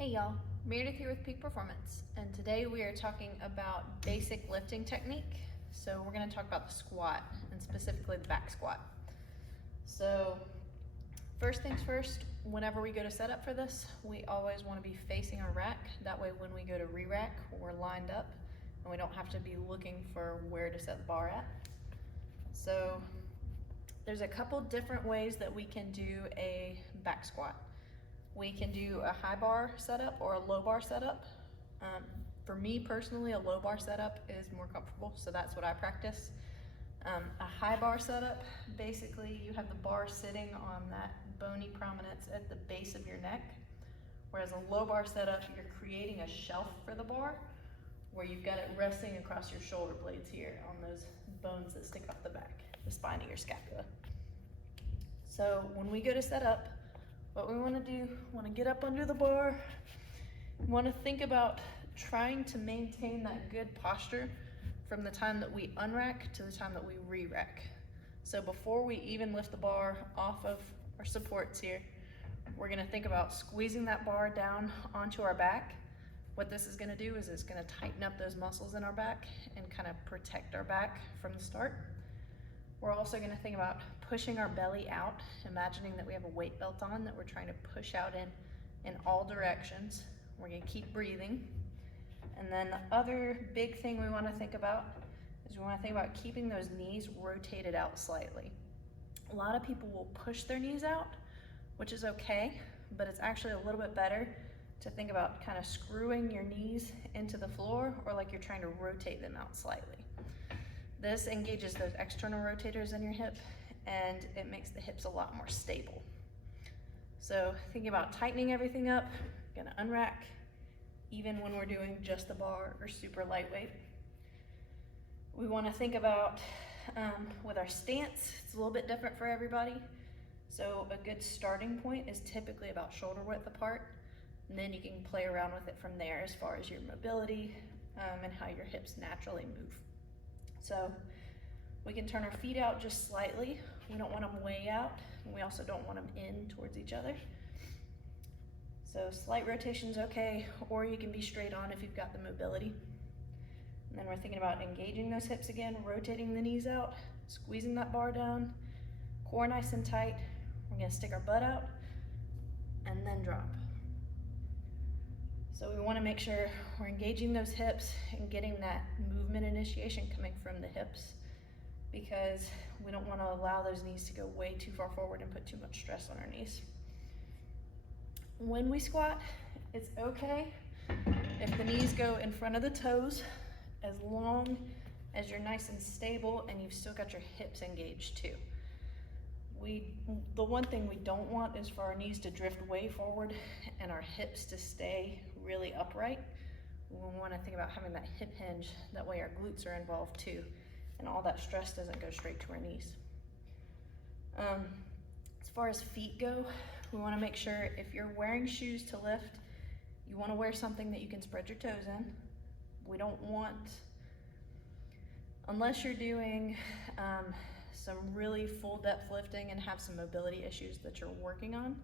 Hey y'all, Meredith here with Peak Performance, and today we are talking about basic lifting technique. So we're going to talk about the squat, and specifically the back squat. So first things first, whenever we go to set up for this, we always want to be facing our rack. That way when we go to re-rack, we're lined up, and we don't have to be looking for where to set the bar at. So there's a couple different ways that we can do a back squat. We can do a high bar setup or a low bar setup. For me personally, a low bar setup is more comfortable, so that's what I practice. A high bar setup, basically you have the bar sitting on that bony prominence at the base of your neck, whereas a low bar setup, you're creating a shelf for the bar where you've got it resting across your shoulder blades here on those bones that stick up the back, the spine of your scapula. So when we go to set up, what we want to do, want to get up under the bar, we want to think about trying to maintain that good posture from the time that we unrack to the time that we re-rack. So before we even lift the bar off of our supports here, we're going to think about squeezing that bar down onto our back. What this is going to do is it's going to tighten up those muscles in our back and kind of protect our back from the start. We're also going to think about pushing our belly out, imagining that we have a weight belt on that we're trying to push out in all directions. We're going to keep breathing. And then the other big thing we want to think about is we want to think about keeping those knees rotated out slightly. A lot of people will push their knees out, which is okay, but it's actually a little bit better to think about kind of screwing your knees into the floor, or like you're trying to rotate them out slightly. This engages those external rotators in your hip, and it makes the hips a lot more stable. So thinking about tightening everything up, gonna unrack, even when we're doing just the bar or super lightweight. We wanna think about, with our stance, it's a little bit different for everybody. So a good starting point is typically about shoulder width apart, and then you can play around with it from there as far as your mobility and how your hips naturally move. So we can turn our feet out just slightly. We don't want them way out, and we also don't want them in towards each other. So slight rotation's okay, or you can be straight on if you've got the mobility. And then we're thinking about engaging those hips again, rotating the knees out, squeezing that bar down, core nice and tight. We're gonna stick our butt out and then drop. So we want to make sure we're engaging those hips and getting that movement initiation coming from the hips, because we don't want to allow those knees to go way too far forward and put too much stress on our knees. When we squat, it's okay if the knees go in front of the toes, as long as you're nice and stable and you've still got your hips engaged too. The one thing we don't want is for our knees to drift way forward and our hips to stay really upright. We want to think about having that hip hinge, that way our glutes are involved too, and all that stress doesn't go straight to our knees. As far as feet go, we want to make sure if you're wearing shoes to lift, you want to wear something that you can spread your toes in. We don't want, unless you're doing some really full depth lifting and have some mobility issues that you're working on,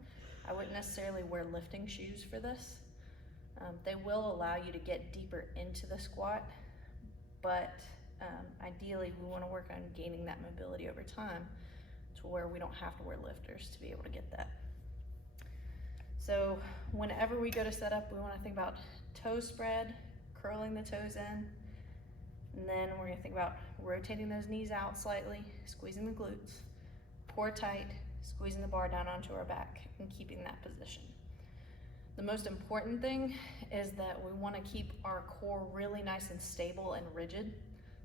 I wouldn't necessarily wear lifting shoes for this. They will allow you to get deeper into the squat, but ideally we want to work on gaining that mobility over time to where we don't have to wear lifters to be able to get that. So whenever we go to set up, we want to think about toe spread, curling the toes in, and then we're going to think about rotating those knees out slightly, squeezing the glutes, core tight, squeezing the bar down onto our back, and keeping that position. The most important thing is that we want to keep our core really nice and stable and rigid.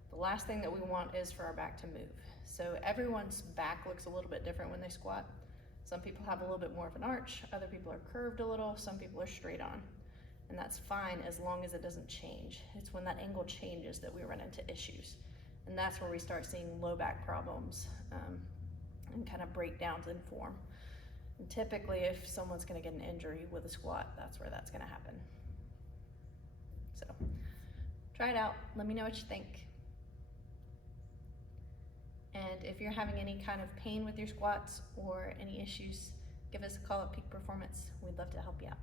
The last thing that we want is for our back to move. So everyone's back looks a little bit different when they squat. Some people have a little bit more of an arch, other people are curved a little, some people are straight on. And that's fine as long as it doesn't change. It's when that angle changes that we run into issues. And that's where we start seeing low back problems and kind of breakdowns in form. And typically, if someone's gonna get an injury with a squat, that's where that's gonna happen. So try it out, let me know what you think. And if you're having any kind of pain with your squats or any issues, give us a call at Peak Performance. We'd love to help you out.